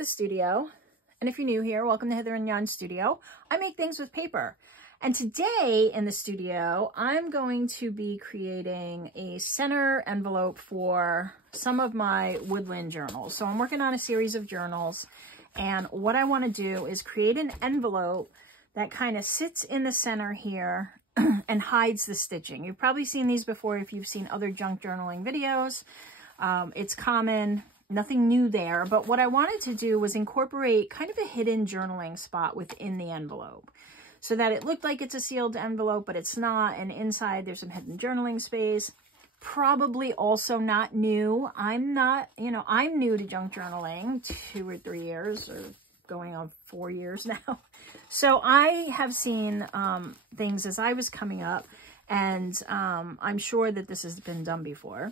the studio. And if you're new here, welcome to Hither and Yon Studio. I make things with paper. And today in the studio, I'm going to be creating a center envelope for some of my Woodland journals. So I'm working on a series of journals. And what I want to do is create an envelope that kind of sits in the center here and hides the stitching. You've probably seen these before if you've seen other junk journaling videos. It's common. Nothing new there, but what I wanted to do was incorporate kind of a hidden journaling spot within the envelope so that it looked like it's a sealed envelope, but it's not, and inside there's some hidden journaling space. Probably also not new. I'm new to junk journaling, 2 or 3 years, or going on 4 years now. So I have seen things as I was coming up, and I'm sure that this has been done before.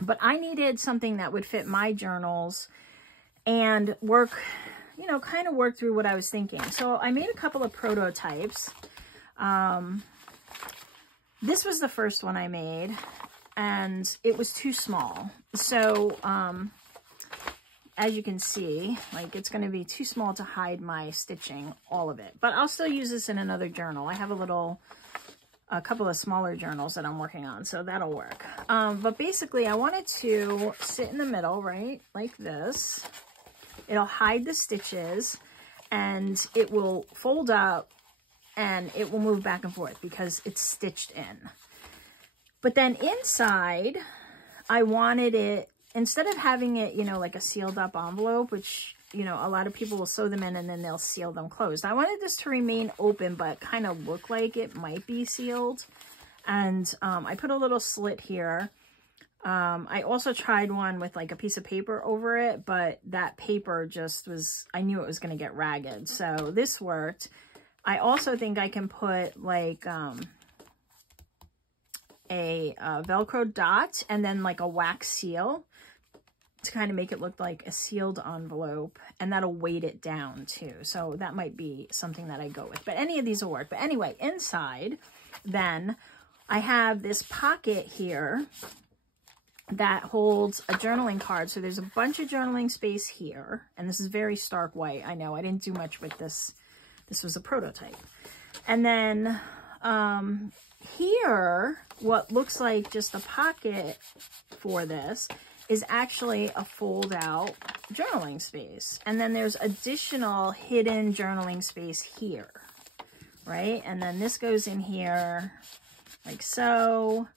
But I needed something that would fit my journals and work, kind of work through what I was thinking. So I made a couple of prototypes. This was the first one I made, and it was too small. So as you can see, like, it's going to be too small to hide my stitching, all of it. But I'll still use this in another journal. I have a couple of smaller journals that I'm working on, so that'll work. But basically, I wanted to sit in the middle, right, like this. It'll hide the stitches, and it will fold up, and it will move back and forth because it's stitched in. But then inside, I wanted it, instead of having it, like a sealed up envelope, which, a lot of people will sew them in and then they'll seal them closed. I wanted this to remain open, but kind of look like it might be sealed. And I put a little slit here. I also tried one with like a piece of paper over it, but that paper just was, I knew it was going to get ragged. So this worked. I also think I can put like a Velcro dot and then like a wax seal to kind of make it look like a sealed envelope, and that'll weight it down too. So that might be something that I go with, but any of these will work. But anyway, inside then I have this pocket here that holds a journaling card. So there's a bunch of journaling space here, and this is very stark white. I know I didn't do much with this. This was a prototype. And then here, what looks like just a pocket for this is actually a fold out journaling space. And then there's additional hidden journaling space here, right? And then this goes in here like so.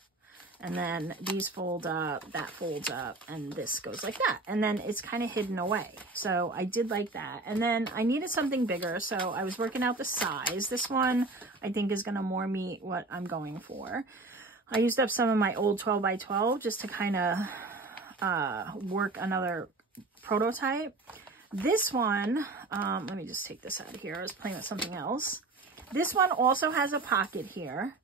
And then these fold up, that folds up, and this goes like that. And then it's kind of hidden away. So I did like that. And then I needed something bigger, so I was working out the size. This one I think is going to more meet what I'm going for. I used up some of my old 12 by 12 just to kind of work another prototype. This one, let me just take this out of here. I was playing with something else. This one also has a pocket here,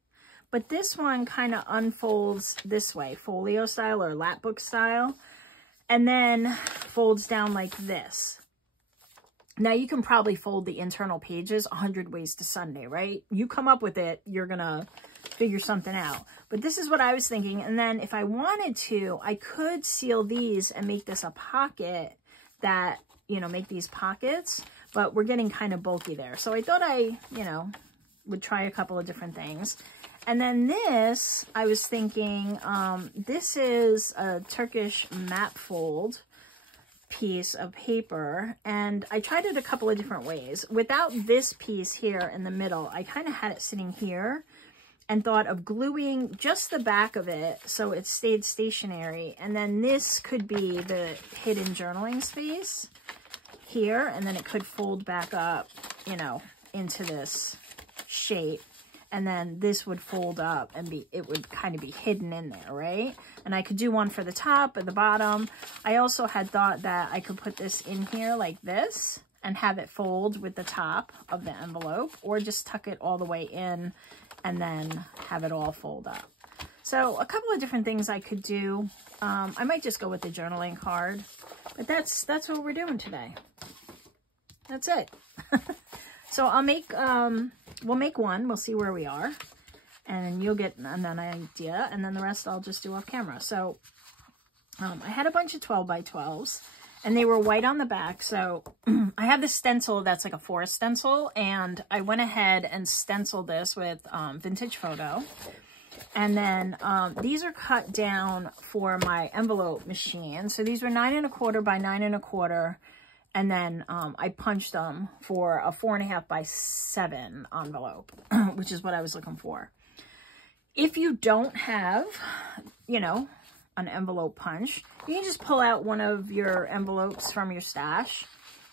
but this one kind of unfolds this way, folio style or lapbook style, and then folds down like this. Now you can probably fold the internal pages 100 ways to Sunday, right? You come up with it, you're gonna figure something out. But this is what I was thinking. And then if I wanted to, I could seal these and make this a pocket that, make these pockets, but we're getting kind of bulky there. So I thought I, would try a couple of different things. And then this, I was thinking, this is a Turkish map fold piece of paper, and I tried it a couple of different ways. Without this piece here in the middle, I kind of had it sitting here and thought of gluing just the back of it so it stayed stationary. And then this could be the hidden journaling space here, and then it could fold back up, into this shape. And then this would fold up and it would kind of be hidden in there, right? And I could do one for the top and the bottom. I also had thought that I could put this in here like this and have it fold with the top of the envelope, or just tuck it all the way in and then have it all fold up. So a couple of different things I could do. I might just go with the journaling card, but that's what we're doing today. That's it. So I'll make, we'll make one, we'll see where we are, and you'll get an idea, and then the rest I'll just do off camera. So I had a bunch of 12 by 12s, and they were white on the back. So I have this stencil that's like a forest stencil, and I went ahead and stenciled this with Vintage Photo. And then these are cut down for my envelope machine. So these were 9 1/4 by 9 1/4. And then I punched them for a 4.5 by 7 envelope, which is what I was looking for. If you don't have, you know, an envelope punch, you can just pull out one of your envelopes from your stash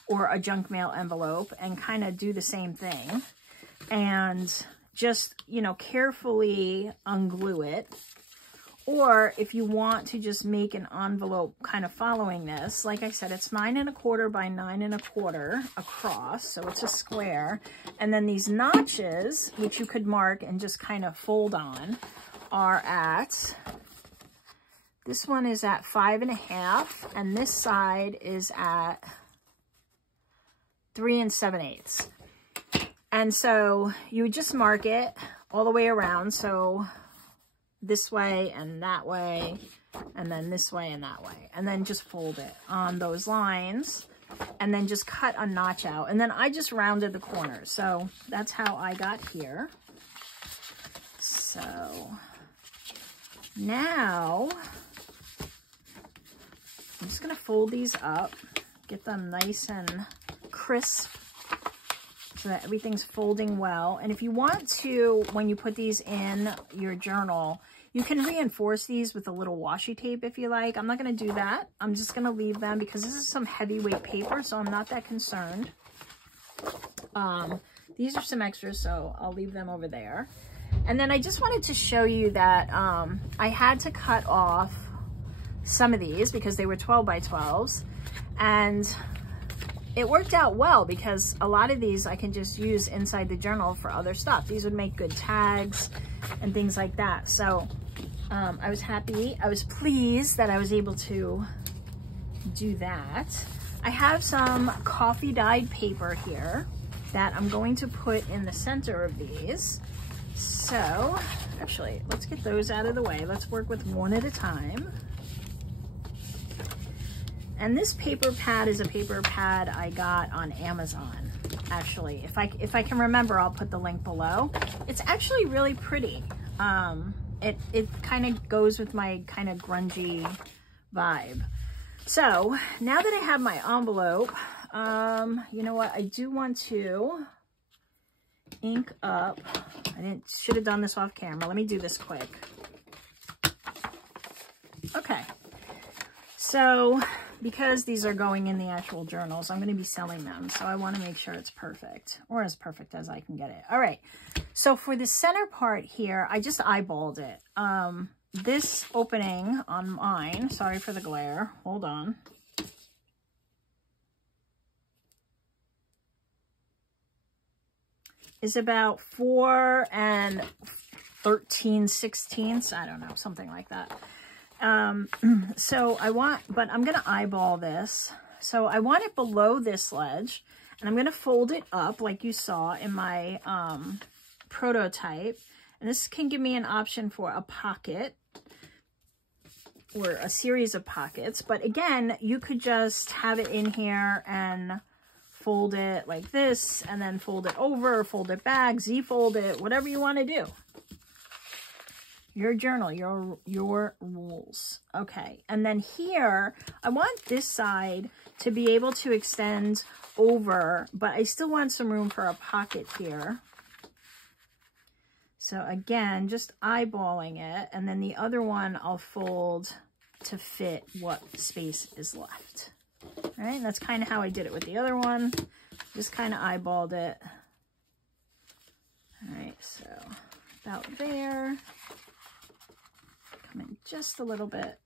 or a junk mail envelope and kind of do the same thing. And just, you know, carefully unglue it. Or if you want to just make an envelope kind of following this, like I said, it's 9 1/4 by 9 1/4 across, so it's a square. And then these notches, which you could mark and just kind of fold on, are at, this one is at 5 1/2, and this side is at 3 7/8. And so you would just mark it all the way around, so this way and that way, and then this way and that way, and then just fold it on those lines, and then just cut a notch out. And then I just rounded the corners, so that's how I got here. So now I'm just gonna fold these up, get them nice and crisp, so that everything's folding well. And if you want to, when you put these in your journal, you can reinforce these with a little washi tape if you like. I'm not going to do that. I'm just going to leave them because this is some heavyweight paper, so I'm not that concerned. These are some extras, so I'll leave them over there. And then I just wanted to show you that I had to cut off some of these because they were 12 by 12s. And it worked out well because a lot of these I can just use inside the journal for other stuff. These would make good tags and things like that. So I was happy, I was pleased that I was able to do that. I have some coffee dyed paper here that I'm going to put in the center of these. So actually, let's get those out of the way. Let's work with one at a time. And this paper pad is a paper pad I got on Amazon, actually. If I can remember, I'll put the link below. It's actually really pretty. It kind of goes with my kind of grungy vibe. So now that I have my envelope, you know what? I do want to ink up. Should have done this off camera. Let me do this quick. Okay. So because these are going in the actual journals, I'm going to be selling them. So I want to make sure it's perfect, or as perfect as I can get it. All right. So for the center part here, I just eyeballed it. This opening on mine, sorry for the glare, hold on. Is about 4 13/16. I don't know, something like that. So but I'm going to eyeball this. So I want it below this ledge, and I'm going to fold it up like you saw in my prototype. And this can give me an option for a pocket or a series of pockets. But again, you could just have it in here and fold it like this, and then fold it over, fold it back, Z-fold it, whatever you want to do. Your journal, your rules. Okay, and then here, I want this side to be able to extend over, but I still want some room for a pocket here. So again, just eyeballing it, and then the other one I'll fold to fit what space is left. All right, and that's kind of how I did it with the other one. Just kind of eyeballed it. All right, so about there. Come in just a little bit.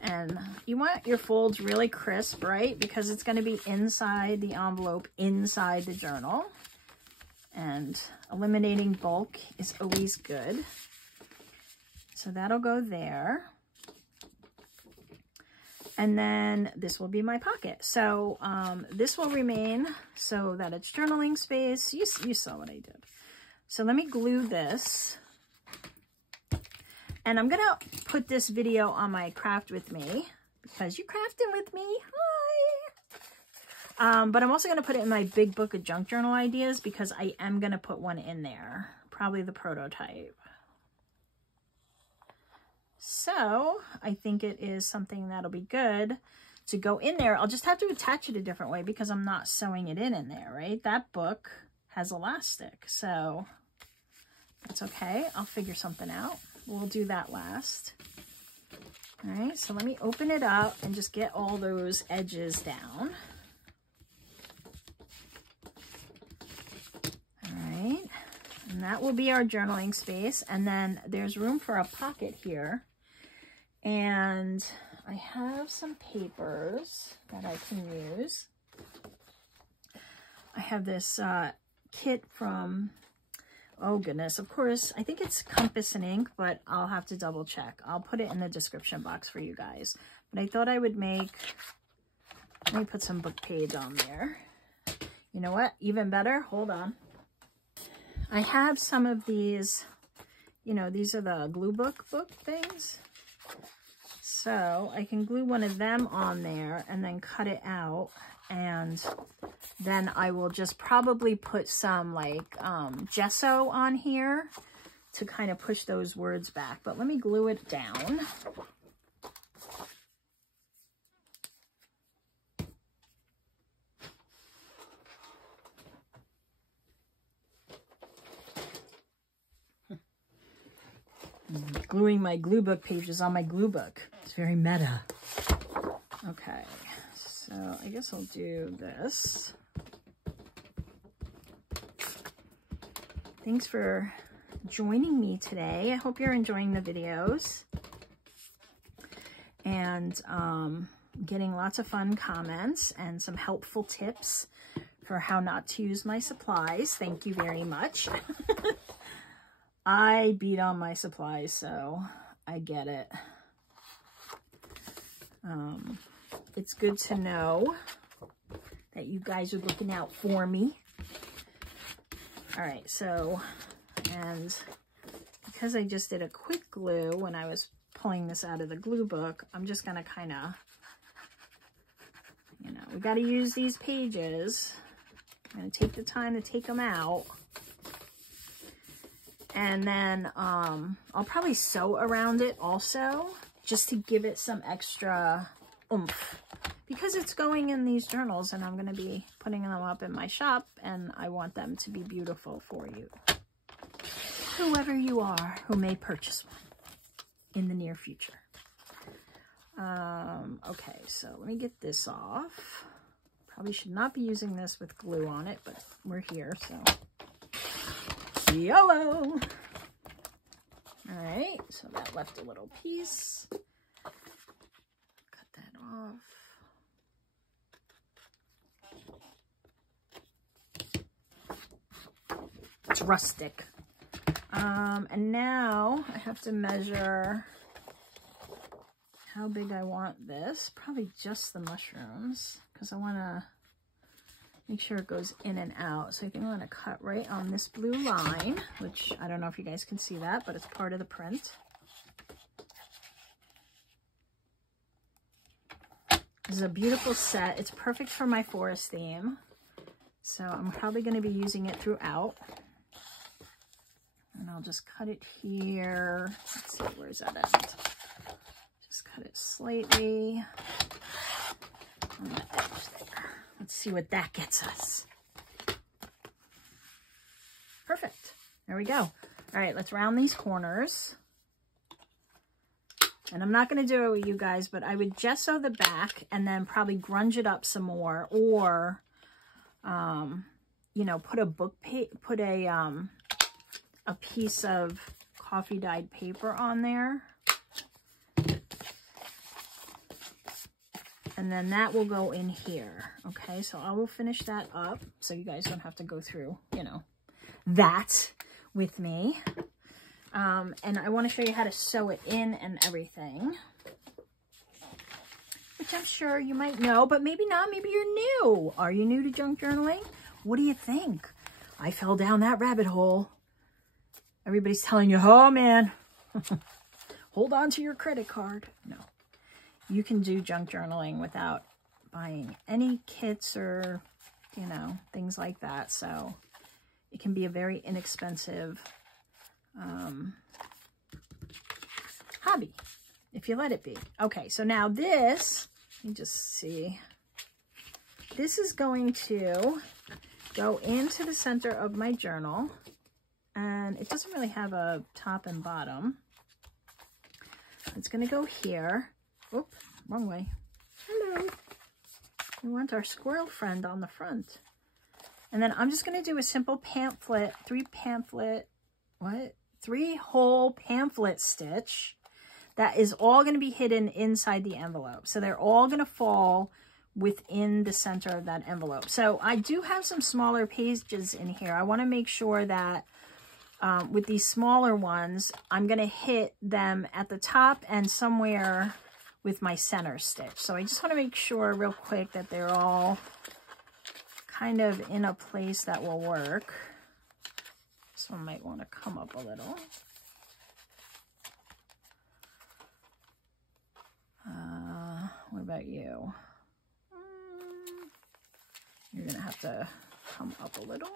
And you want your folds really crisp, right? Because it's going to be inside the envelope, inside the journal. And eliminating bulk is always good. So that'll go there. And then this will be my pocket. So this will remain so that it's journaling space. You saw what I did. So let me glue this. And I'm gonna put this video on my Craft With Me, because you're crafting with me. Hi! But I'm also gonna put it in my big book of junk journal ideas, because I am gonna put one in there. Probably the prototype. So I think it is something that'll be good to go in there. I'll just have to attach it a different way because I'm not sewing it in there, right? That book has elastic, so that's okay. I'll figure something out. We'll do that last. All right, so let me open it up and just get all those edges down. All right, and that will be our journaling space. And then there's room for a pocket here. And I have some papers that I can use. I have this kit from, oh goodness, of course, I think it's Compass and Ink, but I'll have to double check. I'll put it in the description box for you guys. But I thought I would make, let me put some book page on there. You know what, even better, hold on. I have some of these, you know, these are the glue book things. So I can glue one of them on there and then cut it out, and then I will just probably put some like gesso on here to kind of push those words back. But let me glue it down. Gluing my glue book pages on my glue book. It's very meta. Okay, so I guess I'll do this. Thanks for joining me today. I hope you're enjoying the videos and getting lots of fun comments and some helpful tips for how not to use my supplies. Thank you very much. I beat on my supplies, so I get it. It's good to know that you guys are looking out for me. All right, so, and because I just did a quick glue when I was pulling this out of the glue book, I'm just gonna kind of, you know, we got to use these pages. I'm gonna take the time to take them out. And then I'll probably sew around it also, just to give it some extra oomph. Because it's going in these journals and I'm going to be putting them up in my shop, and I want them to be beautiful for you. Whoever you are who may purchase one in the near future. Okay, so let me get this off. Probably should not be using this with glue on it, but we're here, so... YOLO! All right, so that left a little piece. Cut that off. It's rustic. And now I have to measure how big I want this. Probably just the mushrooms, because I want to make sure it goes in and out. So I think I'm going to cut right on this blue line, which I don't know if you guys can see that, but it's part of the print. This is a beautiful set. It's perfect for my forest theme. So I'm probably going to be using it throughout. And I'll just cut it here. Let's see, where's that at? Just cut it slightly on the edge there. Let's see what that gets us. Perfect. There we go. All right, let's round these corners. And I'm not going to do it with you guys, but I would gesso the back and then probably grunge it up some more, or, you know, put a piece of coffee dyed paper on there. And then that will go in here. Okay, so I will finish that up so you guys don't have to go through, you know, that with me. And I want to show you how to sew it in and everything, which I'm sure you might know, but maybe not. Maybe you're new. Are you new to junk journaling? What do you think? I fell down that rabbit hole. Everybody's telling you, oh man. hold on to your credit card. No, you can do junk journaling without buying any kits or, you know, things like that. So it can be a very inexpensive hobby if you let it be. Okay, so now this, let me just see. This is going to go into the center of my journal, and it doesn't really have a top and bottom. It's going to go here. Oop, wrong way. Hello. We want our squirrel friend on the front. And then I'm just going to do a simple pamphlet, three hole pamphlet stitch that is all going to be hidden inside the envelope. So they're all going to fall within the center of that envelope. So I do have some smaller pages in here. I want to make sure that with these smaller ones, I'm going to hit them at the top and somewhere with my center stitch. So I just want to make sure real quick that they're all kind of in a place that will work. This one might want to come up a little. What about you? You're going to have to come up a little.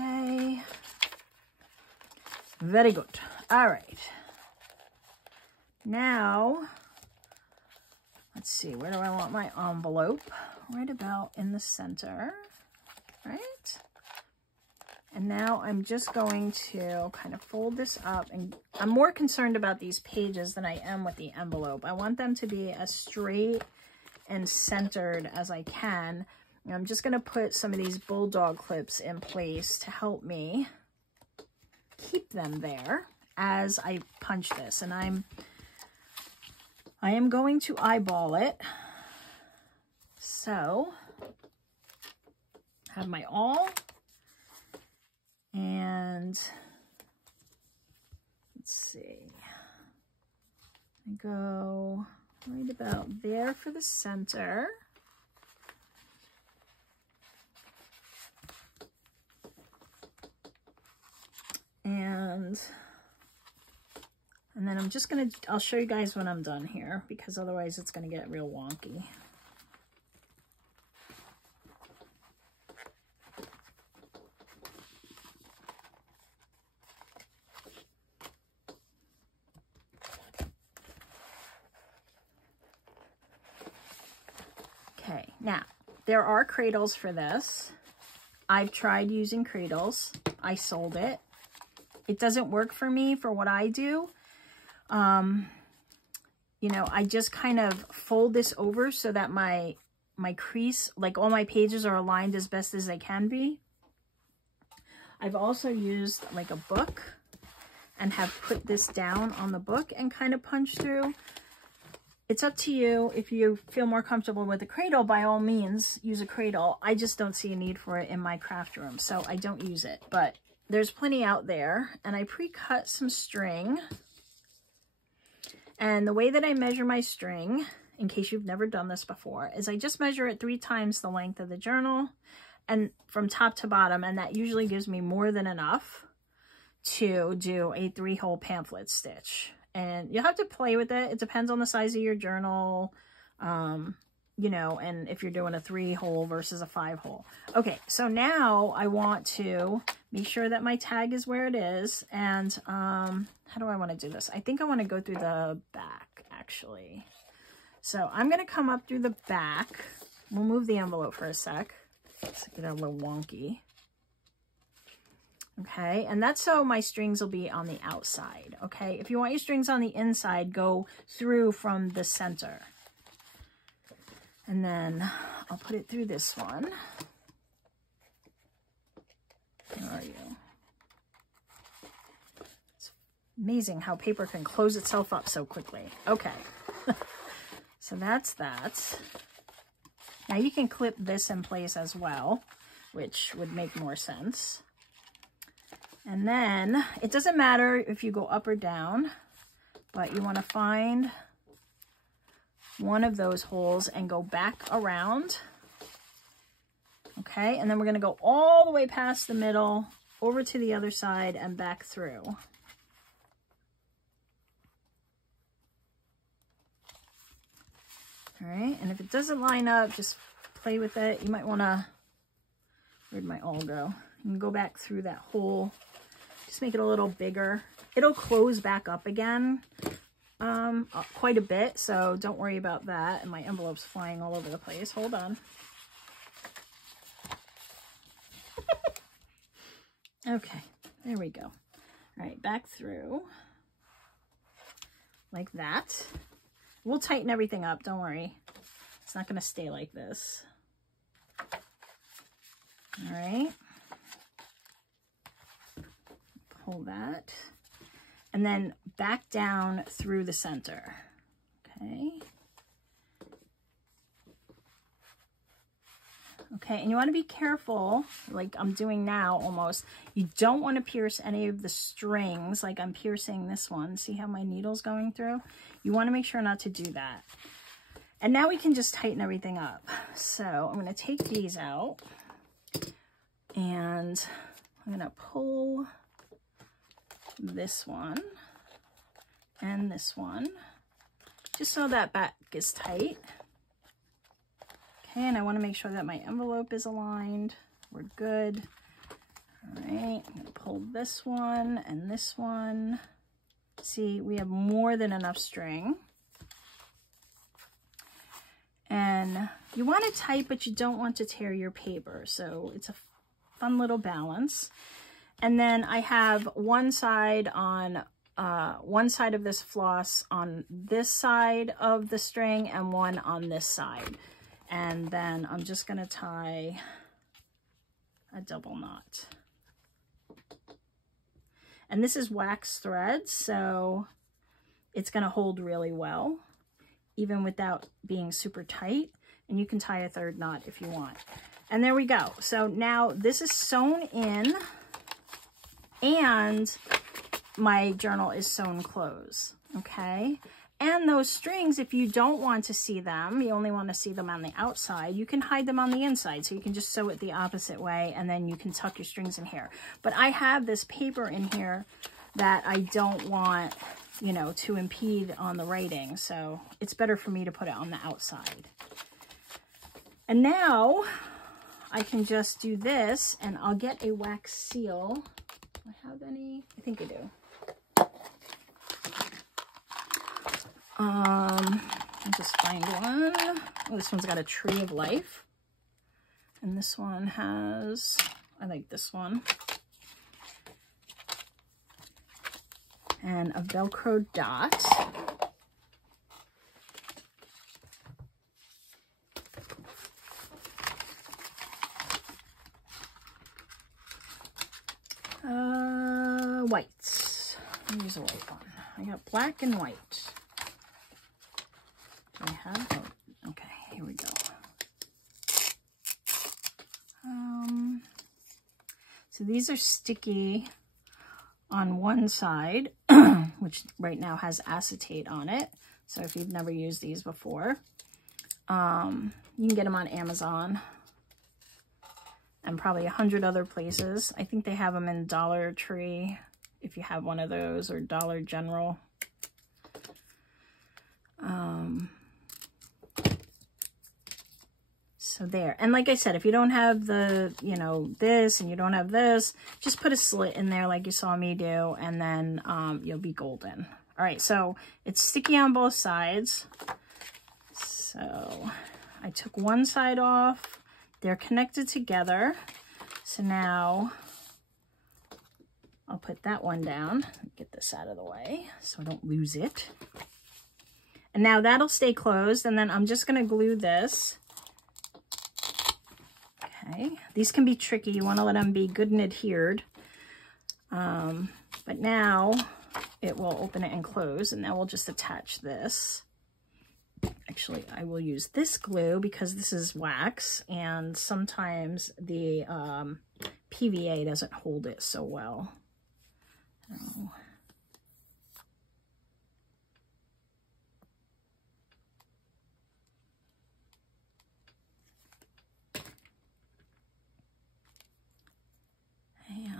Okay. Very good. All right. Now, let's see. Where do I want my envelope? Right about in the center. Right? And now I'm just going to kind of fold this up. And I'm more concerned about these pages than I am with the envelope. I want them to be as straight and centered as I can. And I'm just going to put some of these bulldog clips in place to help me keep them there as I punch this. And I am going to eyeball it. So, have my awl. And let's see. I go right about there for the center. And then I'm just going to, I'll show you guys when I'm done here, because otherwise it's going to get real wonky. Okay, now there are cradles for this. I've tried using cradles. I sold it. It doesn't work for me for what I do. You know, I just kind of fold this over so that my crease, like all my pages are aligned as best as they can be. I've also used like a book and have put this down on the book and kind of punch through. It's up to you. If you feel more comfortable with a cradle, by all means, use a cradle. I just don't see a need for it in my craft room, so I don't use it. But there's plenty out there, and I pre-cut some string. And the way that I measure my string, in case you've never done this before, is I just measure it 3 times the length of the journal and from top to bottom, and that usually gives me more than enough to do a 3-hole pamphlet stitch. And you'll have to play with it. It depends on the size of your journal, you know, and if you're doing a 3-hole versus a 5-hole. Okay, so now I want to make sure that my tag is where it is. And how do I want to do this? I think I want to go through the back, actually. So I'm going to come up through the back. We'll move the envelope for a sec. Let's get it a little wonky. Okay, and that's so my strings will be on the outside, okay? If you want your strings on the inside, go through from the center. And then I'll put it through this one. Where are you? It's amazing how paper can close itself up so quickly. Okay, so that's that. Now you can clip this in place as well, which would make more sense. And then, it doesn't matter if you go up or down, but you want to find one of those holes and go back around. Okay, and then we're going to go all the way past the middle, over to the other side, and back through. All right, and if it doesn't line up, just play with it. You might want to, where'd my awl go? You can go back through that hole, just make it a little bigger. It'll close back up again quite a bit, so don't worry about that. And my envelope's flying all over the place. Hold on. Okay, there we go. All right, back through like that. We'll tighten everything up, don't worry. It's not going to stay like this. All right. Pull that. And then back down through the center. Okay. Okay, and you want to be careful, like I'm doing now almost. You don't want to pierce any of the strings, like I'm piercing this one. See how my needle's going through? You want to make sure not to do that. And now we can just tighten everything up. So I'm going to take these out. And I'm going to pull this one and this one, just so that back is tight. Okay, and I want to make sure that my envelope is aligned. We're good. All right, I'm going to pull this one and this one. See, we have more than enough string. And you want it tight, but you don't want to tear your paper. So it's a fun little balance. And then I have one side on one side of this floss on this side of the string and one on this side. And then I'm just going to tie a double knot. And this is wax thread, so it's going to hold really well, even without being super tight. And you can tie a third knot if you want. And there we go. So now this is sewn in, and my journal is sewn closed, okay? And those strings, if you don't want to see them, you only want to see them on the outside, you can hide them on the inside. So you can just sew it the opposite way, and then you can tuck your strings in here. But I have this paper in here that I don't want, you know, to impede on the writing. So it's better for me to put it on the outside. And now I can just do this, and I'll get a wax seal. Do I have any? I think I do. I'll just find one. Oh, this one's got a tree of life. And this one has, I like this one. And a Velcro dot. White. I'll use a white one. I got black and white. Do I have? Oh, okay, here we go. So these are sticky on one side, which right now has acetate on it. So if you've never used these before, you can get them on Amazon and probably 100 other places. I think they have them in Dollar Tree, if you have one of those, or Dollar General. So there. And like I said, if you don't have the, you know, this, and you don't have this, just put a slit in there like you saw me do, and then you'll be golden. All right, so it's sticky on both sides. So I took one side off. They're connected together. So now I'll put that one down. Get this out of the way so I don't lose it. And now that'll stay closed, and then I'm just going to glue this. Okay, these can be tricky. You want to let them be good and adhered. But now it will open it and close, and now we'll just attach this. Actually, I will use this glue because this is wax, and sometimes the PVA doesn't hold it so well. So,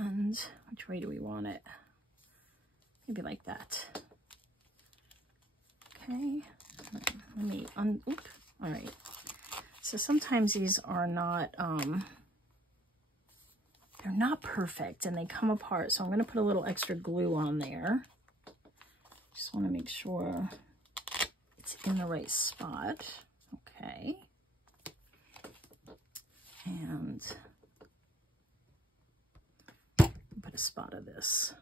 and which way do we want it? Maybe like that. Okay. Let me All right. So sometimes these are not, they're not perfect and they come apart. So I'm going to put a little extra glue on there. Just want to make sure it's in the right spot. Okay. And put a spot of this.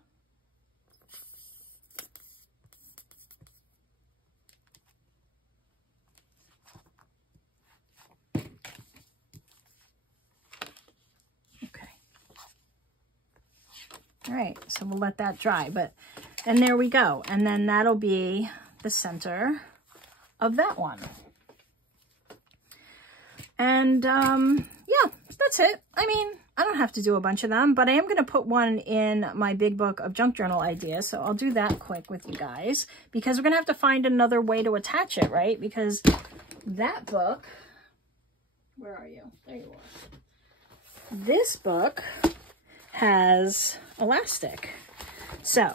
All right, so we'll let that dry, and there we go. And then that'll be the center of that one. And yeah, that's it. I mean, I don't have to do a bunch of them, but I am going to put one in my big book of junk journal ideas. So I'll do that quick with you guys, because we're going to have to find another way to attach it, right? Because that book, where are you? There you are. This book has elastic. So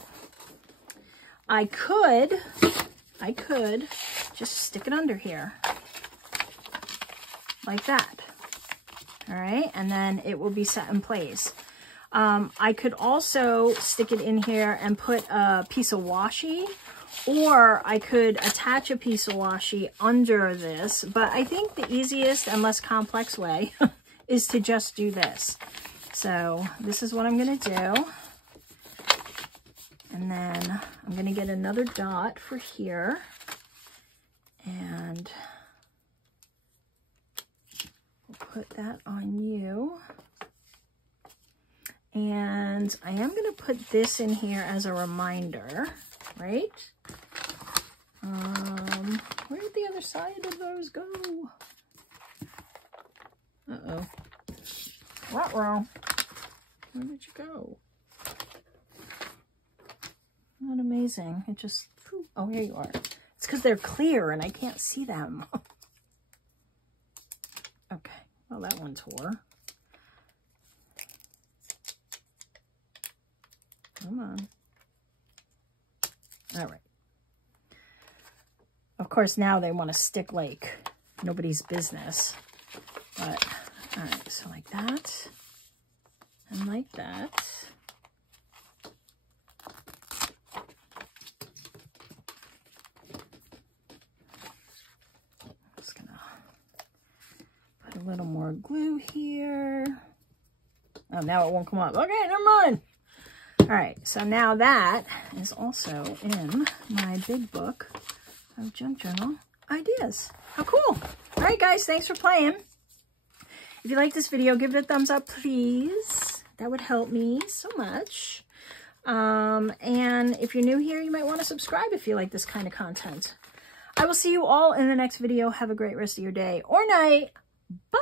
I could just stick it under here like that. All right. And then it will be set in place. I could also stick it in here and put a piece of washi, or I could attach a piece of washi under this, but I think the easiest and less complex way is to just do this. So this is what I'm going to do. And then I'm going to get another dot for here. And we'll put that on you. And I am going to put this in here as a reminder, right? Where did the other side of those go? Uh-oh. Ruh-roh. Where did you go? Not amazing. It just, oh, here you are. It's because they're clear and I can't see them. Okay, well, that one tore. Come on. All right. Of course, now they want to stick like nobody's business. But, all right, so like that. And like that. Just gonna put a little more glue here. Oh, now it won't come up. Okay, never mind. All right, so now that is also in my big book of junk journal ideas. How cool. All right, guys, thanks for playing. If you like this video, give it a thumbs up, please. That would help me so much. And if you're new here, you might want to subscribe if you like this kind of content. I will see you all in the next video. Have a great rest of your day or night. Bye.